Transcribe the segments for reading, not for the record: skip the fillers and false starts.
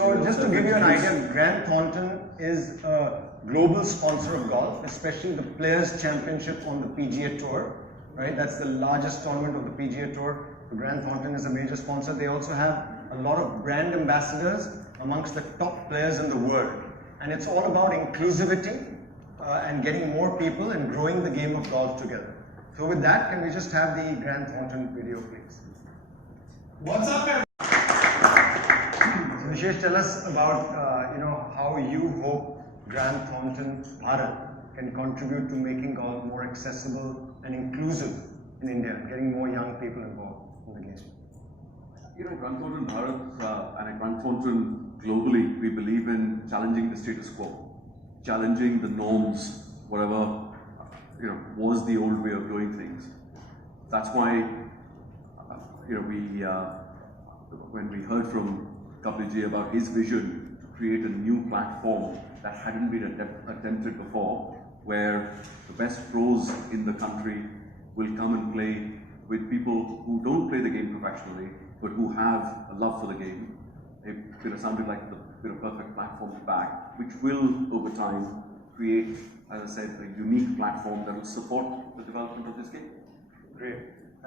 So just to give you an idea, Grant Thornton is a global sponsor of golf, especially the Players Championship on the PGA Tour, right? That's the largest tournament of the PGA Tour. Grant Thornton is a major sponsor. They also have a lot of brand ambassadors amongst the top players in the world. And it's all about inclusivity and getting more people and growing the game of golf together. So with that, can we just have the Grant Thornton video, please? What's up, everyone? So Vishesh, tell us about how you hope Grant Thornton Bharat can contribute to making golf more accessible and inclusive in India, getting more young people involved in the game. Grant Thornton Bharat and at Grant Thornton globally, we believe in challenging the status quo, challenging the norms, whatever was the old way of doing things. That's why when we heard from Kapil about his vision to create a new platform that hadn't been attempted before, where the best pros in the country will come and play with people who don't play the game professionally, but who have a love for the game. It sounded like the perfect platform to back, which will, over time, create, as I said, a unique platform that will support the development of this game. Great.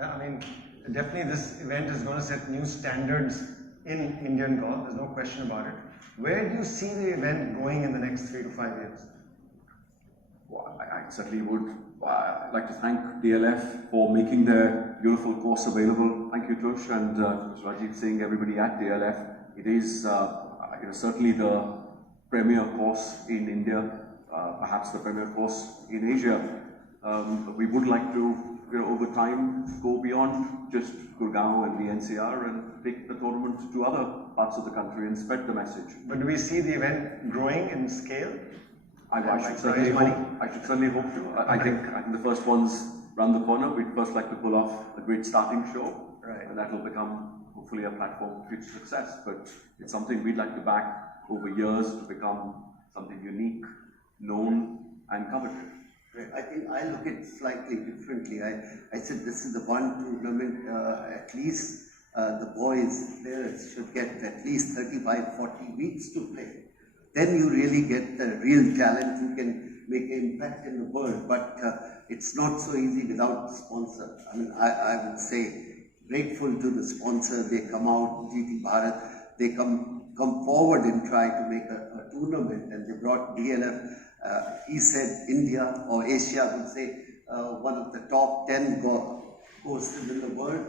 I mean, definitely this event is going to set new standards in Indian golf. There's no question about it. Where do you see the event going in the next 3 to 5 years? Well, I certainly would like to thank DLF for making their beautiful course available. Thank you, Tush, and Rajit Singh, everybody at DLF. It is certainly the premier course in India, perhaps the premier course in Asia. We would like to, over time, go beyond just Gurgaon and the NCR and take the tournament to other parts of the country and spread the message. But do we see the event growing in scale? I should certainly hope to. I think the first one's round the corner. We'd first like to pull off a great starting show, right, and that will become hopefully a platform for future success. But it's something we'd like to back over years to become something unique, known, and coveted. I think I look at it slightly differently. I said this is the one tournament, at least the boys players should get at least 35-40 weeks to play. Then you really get the real talent who can make an impact in the world. But it's not so easy without the sponsor. I mean, I would say grateful to the sponsor. They come out, GT Bharat, they come forward and try to make a tournament, and they brought DLF. He said India or Asia would say one of the top 10 courses in the world,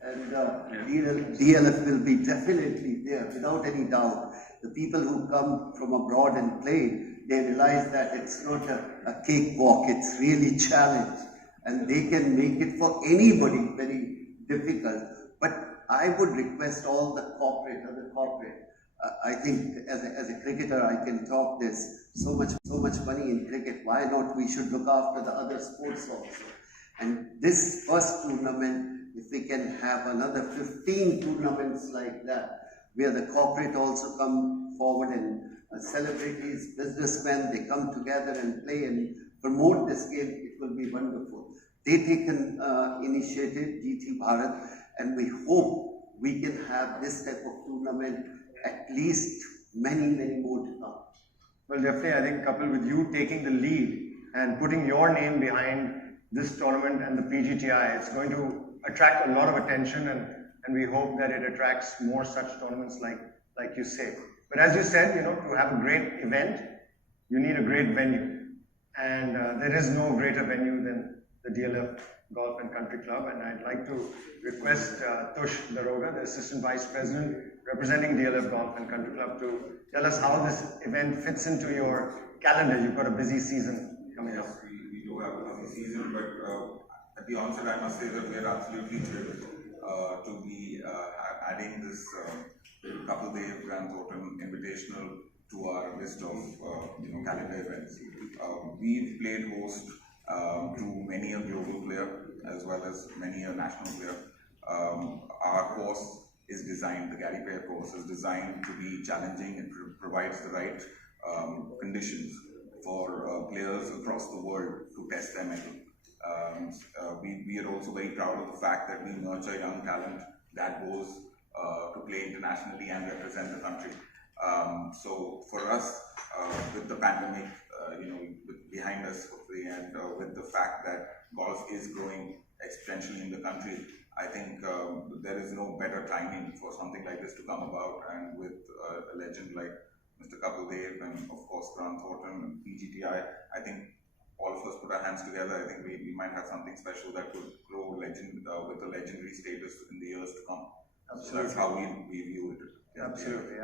and DLF will be definitely there without any doubt. The people who come from abroad and play, they realize that it's not a cakewalk, it's really challenge, and they can make it for anybody very difficult. But I would request all the corporate, I think as a cricketer I can talk, there's so much money in cricket, why not we should look after the other sports also. And this first tournament, if we can have another 15 tournaments like that, where the corporate also come forward and celebrities, businessmen, they come together and play and promote this game, it will be wonderful. They take an initiative, GT Bharat, and we hope we can have this type of tournament at least many more to come. Well, definitely, I think, Kapil, with you taking the lead and putting your name behind this tournament and the PGTI, it's going to attract a lot of attention, and we hope that it attracts more such tournaments like you say. But as you said, to have a great event, you need a great venue. And there is no greater venue than the DLF Golf and Country Club. And I'd like to request Tush Daroga, the Assistant Vice President representing DLF Golf and Country Club, to tell us how this event fits into your calendar. You've got a busy season coming up. We do have a busy season, but at the onset I must say that we are absolutely thrilled to be adding this Kapil Dev Grant Thornton Invitational to our list of calendar events. We've played host to many a global player as well as many a national player. Our course is designed, the Gary Pair course is designed to be challenging and provides the right conditions for players across the world to test their mettle. We are also very proud of the fact that we nurture young talent that goes to play internationally and represent the country. So for us, with the pandemic, behind us hopefully, and with the fact that golf is growing exponentially in the country, I think there is no better timing for something like this to come about. And with a legend like Mr. Kapil and of course Grant Thornton and PGTI, I think all of us put our hands together. I think we might have something special that could grow legend with a legendary status in the years to come. Absolutely. So that's how we view it. Yeah, absolutely.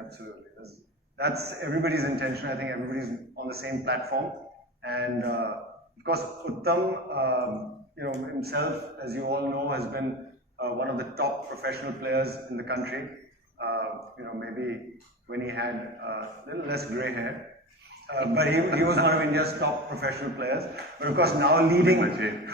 That's everybody's intention. I think everybody's on the same platform. And of course, Uttam, himself, as you all know, has been one of the top professional players in the country. Maybe when he had a little less grey hair. But he was one of India's top professional players. But of course, now leading.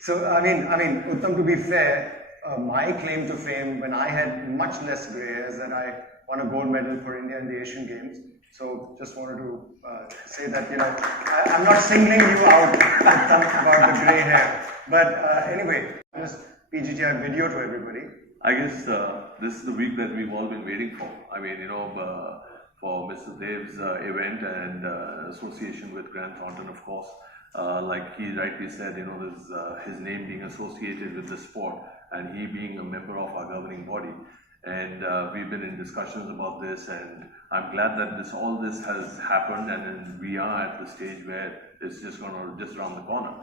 So I mean, Uttam, to be fair, my claim to fame when I had much less grey hair is that I won a gold medal for India in the Asian Games. So just wanted to say that I'm not singling you out about the grey hair. But anyway, just PGTI video to everybody. I guess this is the week that we've all been waiting for. I mean, for Mr. Dev's event and association with Grant Thornton, of course. Like he rightly said, there's his name being associated with the sport and he being a member of our governing body. And we've been in discussions about this, and I'm glad that all this has happened, and then we are at the stage where it's just around the corner.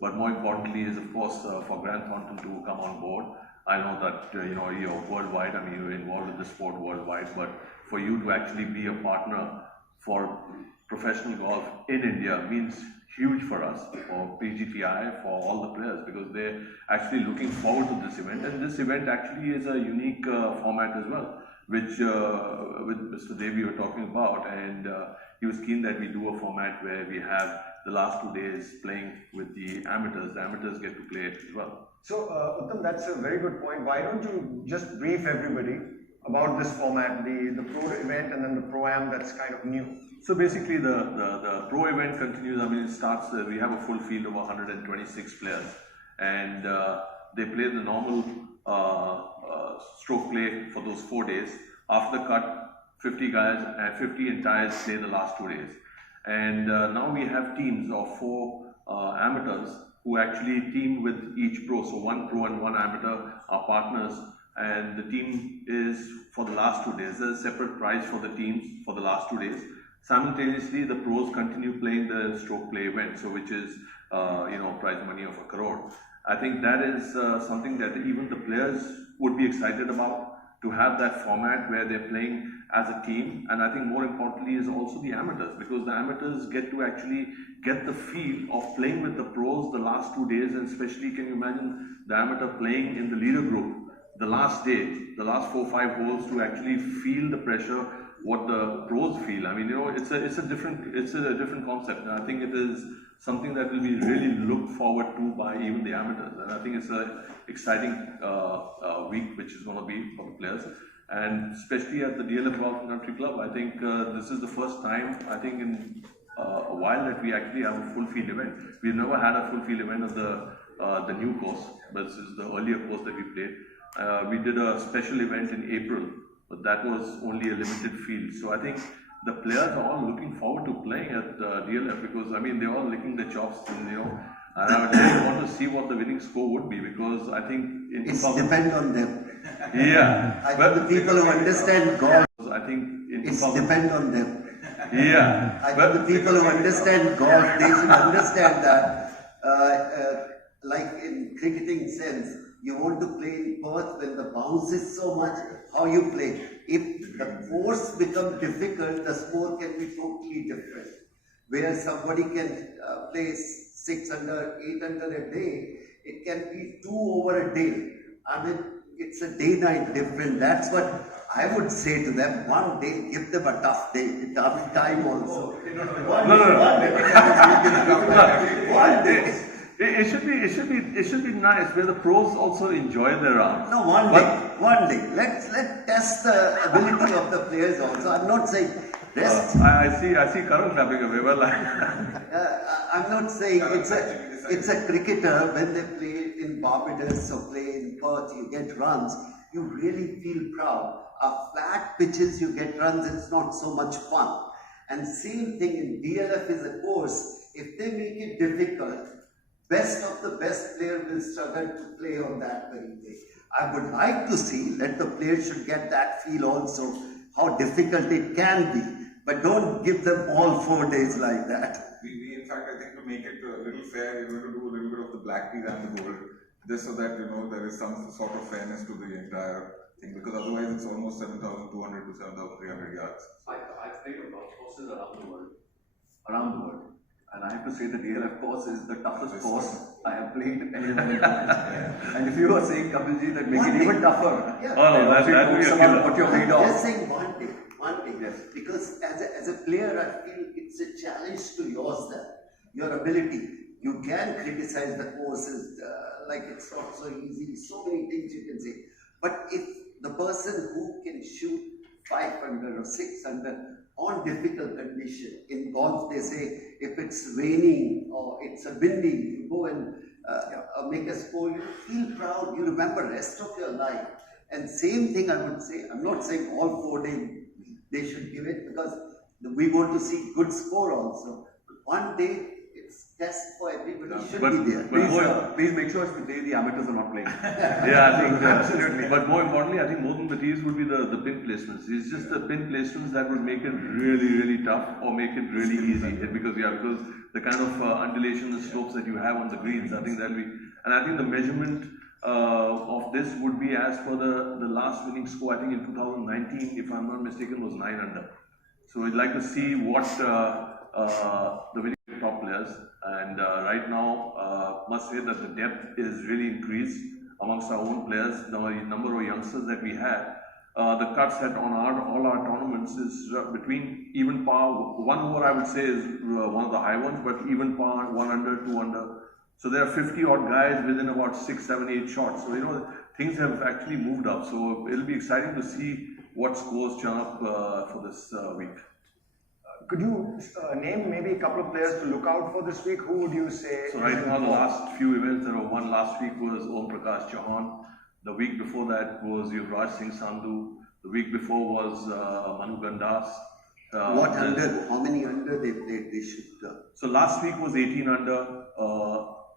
But more importantly is, of course, for Grant Thornton to come on board. I know that you're worldwide. I mean, you're involved in the sport worldwide, but for you to actually be a partner for professional golf in India means huge for us, for PGTI, for all the players, because they're actually looking forward to this event. And this event actually is a unique format as well, which with Mr. Dev we were talking about, and he was keen that we do a format where we have the last 2 days playing with the amateurs. The amateurs get to play it as well. So, Uttam, that's a very good point. Why don't you just brief everybody about this format, the pro event and then the pro-am that's kind of new? So basically the pro event continues. I mean, it starts, we have a full field of 126 players, and they play the normal stroke play for those 4 days. After the cut, 50 guys and 50 entires play the last 2 days. And now we have teams of 4 amateurs who actually team with each pro. So 1 pro and 1 amateur are partners, and the team is for the last 2 days. There's a separate prize for the teams for the last 2 days. Simultaneously, the pros continue playing the stroke play event, so which is prize money of 1 crore. I think that is something that even the players would be excited about, to have that format where they're playing as a team. And I think more importantly is also the amateurs, because the amateurs get to actually get the feel of playing with the pros the last 2 days, and especially can you imagine the amateur playing in the leader group the last day, the last 4-5 holes, to actually feel the pressure what the pros feel. I mean, it's a different concept, and I think it is something that will be really looked forward to by even the amateurs. And I think it's an exciting week which is going to be for the players, and especially at the DLF Golf and Country Club. I think this is the first time, I think in a while, that we actually have a full field event. We've never had a full field event of the new course, but this is the earlier course that we played. We did a special event in April, but that was only a limited field. So I think the players are all looking forward to playing at DLF, because I mean they're all licking their chops, and and I would really want to see what the winning score would be, because I think it's depend on them. Yeah, I think the people who understand golf. I think it's depend on them. Yeah, I think the people who understand golf, they should understand that. Like in cricketing sense, you want to play in Perth when the bounce is so much, how you play. If the course becomes difficult, the score can be totally different. Where somebody can play 6 under, 8 under a day, it can be 2 over a day. I mean, it's a day-night difference. That's what I would say to them. One day, give them a tough day, tough time also. One day. It should be nice where the pros also enjoy their round. No, one day. Let's test the ability of the players also. I'm not saying rest. I see Karan clapping away. Well, I'm not saying it's a cricketer when they play in Barbados or play in Perth, you get runs. you really feel proud. Flat pitches, you get runs, it's not so much fun. And same thing in DLF is a course, if they make it difficult, best of the best player will struggle to play on that very day. I would like to see that the players should get that feel also, how difficult it can be. But don't give them all 4 days like that. We in fact, I think to make it a little fair, we're going to do a little bit of the black tea and the gold, just so that, there is some sort of fairness to the entire thing, because otherwise it's almost 7,200 to 7,300 yards. I've played on golf courses around the world. And I have to say the DLF course is the toughest course I have played anywhere in my life. And if you are saying, Kapilji, that make it even tougher, Yeah. Oh no, that will be a killer. what you're made I'm of. just saying one thing. Yes. Because as a player, I feel it's a challenge to yourself, your ability. You can criticize the courses, like it's not so easy, so many things you can say. But if the person who can shoot 500 or 600 on difficult condition, in golf they say if it's raining or it's a windy, you go and make a score, you feel proud, you remember rest of your life. And same thing I would say, I'm not saying all 4 days they should give it, because we want to see good score also. But one day it's test for everybody, should be there. Please make sure today the amateurs are not playing. Yeah, I think absolutely. But more importantly, I think more than the tees would be the pin placements. It's just the pin placements that would make it really, really tough or make it really easy. Because the kind of undulation and slopes that you have on the greens, I think that'll be. And I think the measurement of this would be as per the last winning score. I think in 2019, if I'm not mistaken, was 9 under. So we'd like to see what the winning top players. And right now, must say that the depth is really increased amongst our own players. The number of youngsters that we have, the cuts at all our tournaments is between even par. 1 over I would say is one of the high ones, but even par, 1 under, 2 under. So there are 50 odd guys within about 6, 7, 8 shots. So things have actually moved up. So it'll be exciting to see what scores turn up for this week. Could you name maybe a couple of players to look out for this week? Who would you say? So right now, the last few events, there were one last week was Om Prakash Chauhan. The week before that was Yuvraj Singh Sandhu. The week before was Manu Gandas. How many under they played? They should. So last week was 18 under.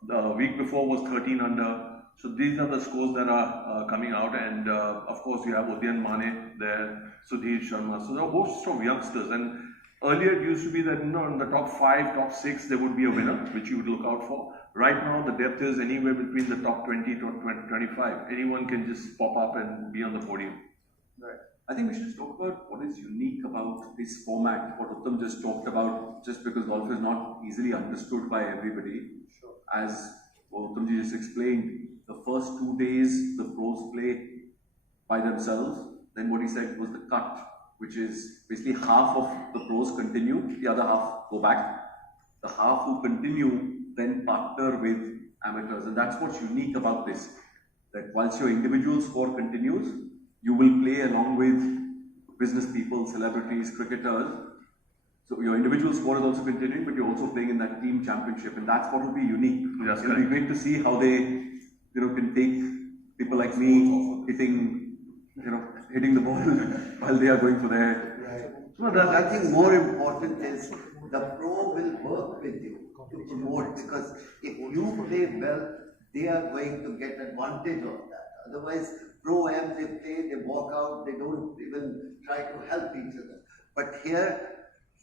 The week before was 13 under. So these are the scores that are coming out, and of course you have Udyan Mane there, Sudhir Sharma. So there are a host of youngsters, and earlier it used to be that in the top 5, top 6 there would be a winner which you would look out for. Right now the depth is anywhere between the top 20 to 25. Anyone can just pop up and be on the podium. Right. I think we should talk about what is unique about this format, what Uttam just talked about, just because golf is not easily understood by everybody. Sure. As Uttamji just explained, the first 2 days the pros play by themselves. Then what he said was the cut, which is basically half of the pros continue, the other half go back. The half who continue then partner with amateurs, and that's what's unique about this. That whilst your individual score continues, you will play along with business people, celebrities, cricketers. So your individual score is also continuing, but you're also playing in that team championship, and that's what will be unique. That's It'll be great to see how they, can take people like me hitting the ball while they are going for their. Right. No, I think more important is the pro will work with you to promote, because if you play well, they are going to get advantage of that. Otherwise, pro-am, they play, they walk out, they don't even try to help each other. But here,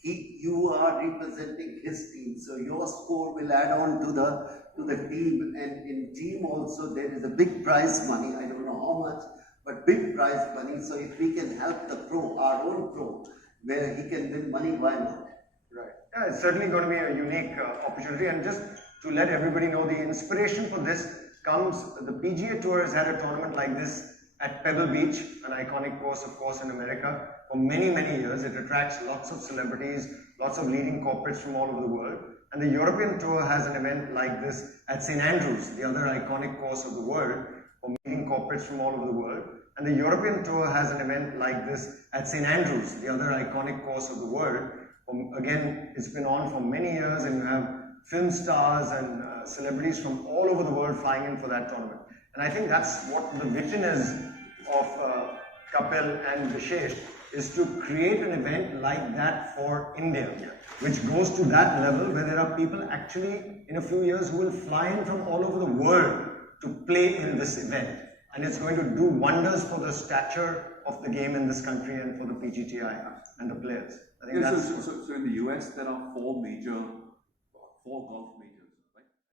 you are representing his team, so your score will add on to the team, and in team also there is a big prize money. I don't know how much, but big prize money. So if we can help the pro, our own pro, where he can win money, why not? Right. Yeah, it's certainly going to be a unique opportunity. And just to let everybody know, the inspiration for this comes, the PGA Tour has had a tournament like this at Pebble Beach, an iconic course, of course, in America, for many, many years. It attracts lots of celebrities, lots of leading corporates from all over the world. And the European Tour has an event like this at St. Andrews, the other iconic course of the world, for leading corporates from all over the world. And the European Tour has an event like this at St. Andrews, the other iconic course of the world. Again, it's been on for many years, and you have film stars and celebrities from all over the world flying in for that tournament. And I think that's what the vision is of Kapil and Vishesh is to create an event like that for India, which goes to that level where there are people actually in a few years who will fly in from all over the world to play in this event. And it's going to do wonders for the stature of the game in this country and for the PGTI and the players. I think Yeah, that's... so in the US, there are four golf majors.